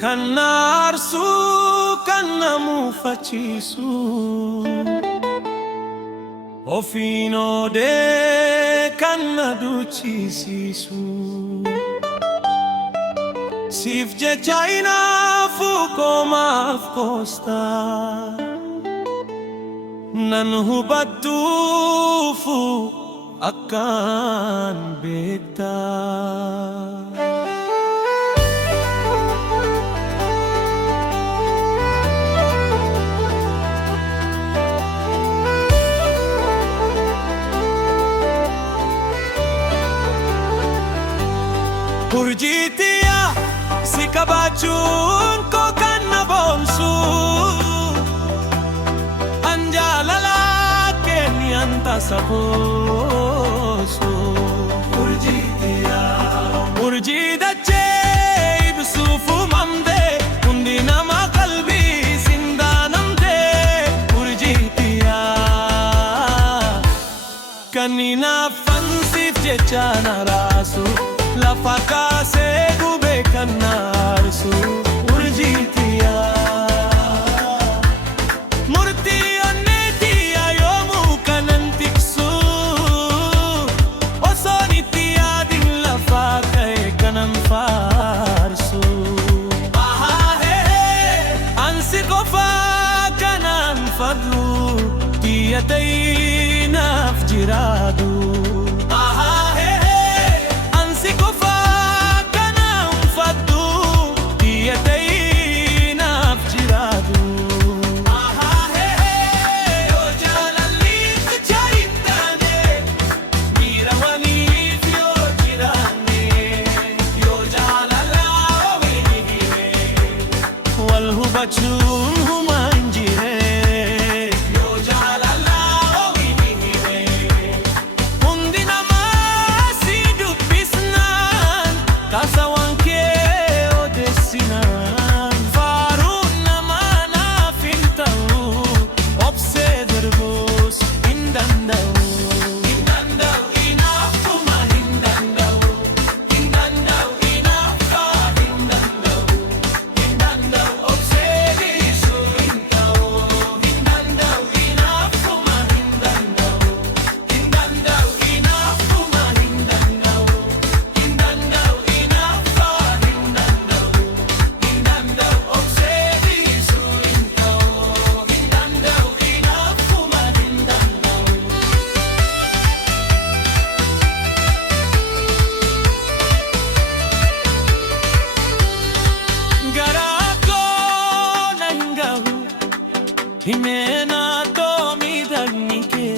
Kanna arsuu kanna muufachiisuu ofiin oodee kanna duchisiisuu siif jecha hinaafuu koomaaf koostaa nan hubadhuufu akkaan beektaa. Urjiitiya si qabaachuun koo kan na boonsu an jaalala keenya an tasaboosu. Urjiitiya urjii dachee ibsuuf uumamtee hundi nama qalbii sindaanamtee. Urjiitiya kan hinaafan siif jecha na raasu lafa kaasee gubee kan na aarsu. Urjiitiya murtii onneetiya yoomuu kanan tiksu osoon itti yaadin lafaa ka'e kanan faarsu. Ansi qofaa kanan fadhu kiyya ta'ii naaf jiraadhu. Hubachuun humaan jiree yoo jaalalaa ofiin himee hundi namaa si dubbisnaan kaasawwan kee odeessinaan faaruun namaa naaf hin ta'u obsee darbuus hin danda'u. Himena to midagni ke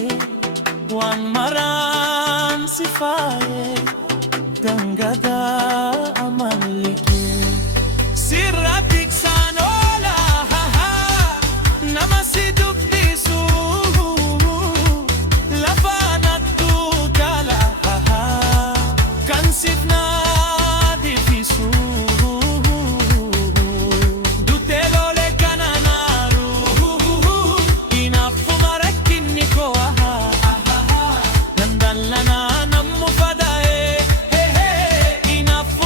wan maran sifaye dangada amalike sirratik sanola ha ha namasi dubbisu lafanatu kala ha ha kan sifna difisu. Enough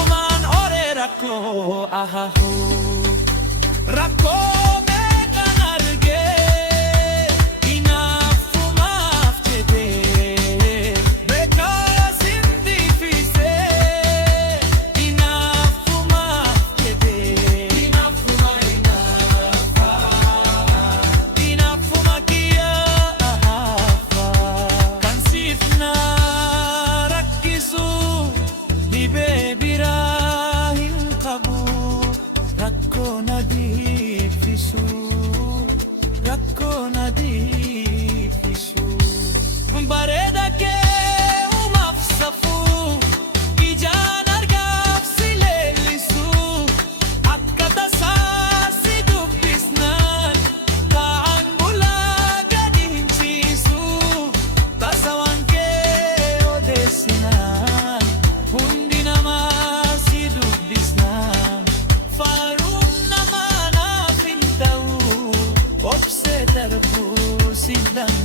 usidanganye.